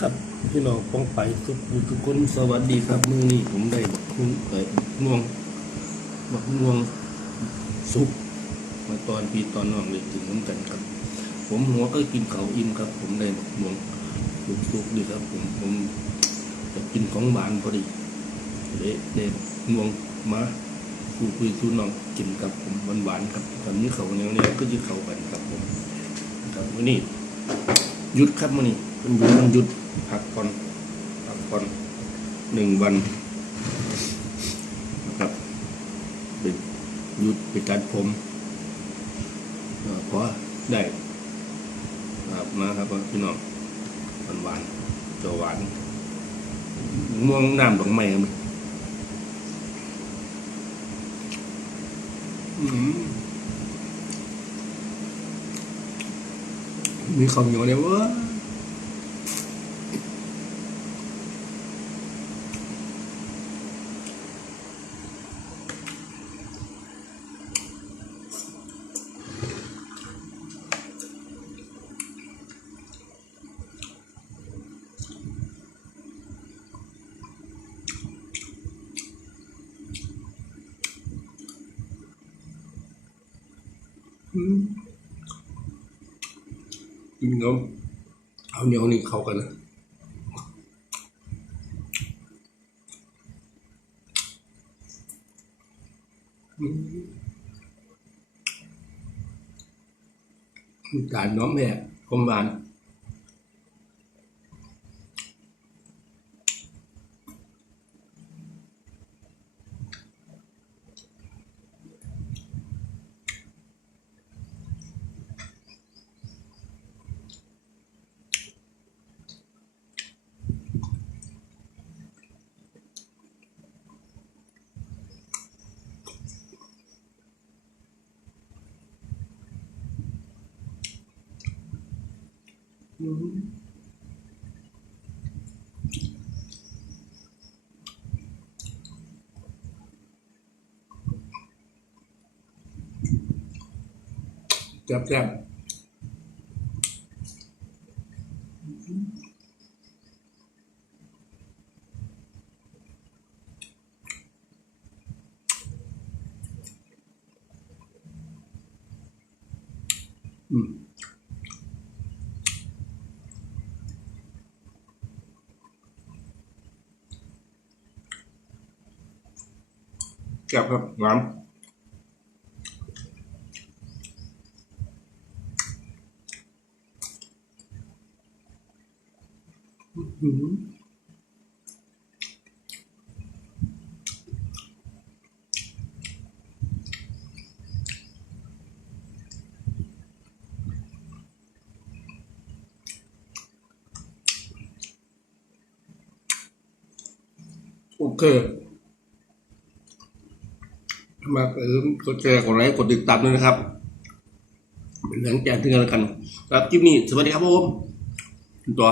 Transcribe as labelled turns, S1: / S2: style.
S1: ครับพี่น้องป้องไปทุกทุกคนสวัสดีครับมื้อนี้ผมได้บักคุณเอ่ยม่วงบักม่วงสุกมาตอนพี่ตอนน้องเลยถึงน้ำกันครับ ผมหัวก็กินเขาอิ่มครับ ผมได้บักม่วงสุกสุกดีครับ ผมผมจะกินของหวานพอดีเลยได้บักม่วงมาคุยคุยสู้น้องกินกับผมหวานหวานครับตอนนี้เขาเนี้ยเนี่ยก็จะเขากันครับผมครับมื้อนี้หยุดครับมื่อนี้เป็นหยุดมันหยุด พักผ่อนพักผ่อนหนึ่งวันนะครับเป็นหยุดเป็นการผมเอ่อเพราะได้ครับมาครับพี่น้องหวานหวานๆจะหวานม่วงน้ำดอกไม้ครับอืมมีข้าวเหนียวเนี่ยว้ย กินเนาะเอาเหนียวนี่เข้ากันนะการน้อมแม่คมบาน แซ่บ แซ่บอืมแซ่บครับหวานอืมโอเค มาเริ่มกดแชร์กดไลค์กดติดตามด้วยนะครับเป็นแรงใจที่กันแล้วกันครับที่นี่สวัสดีครับผมตัว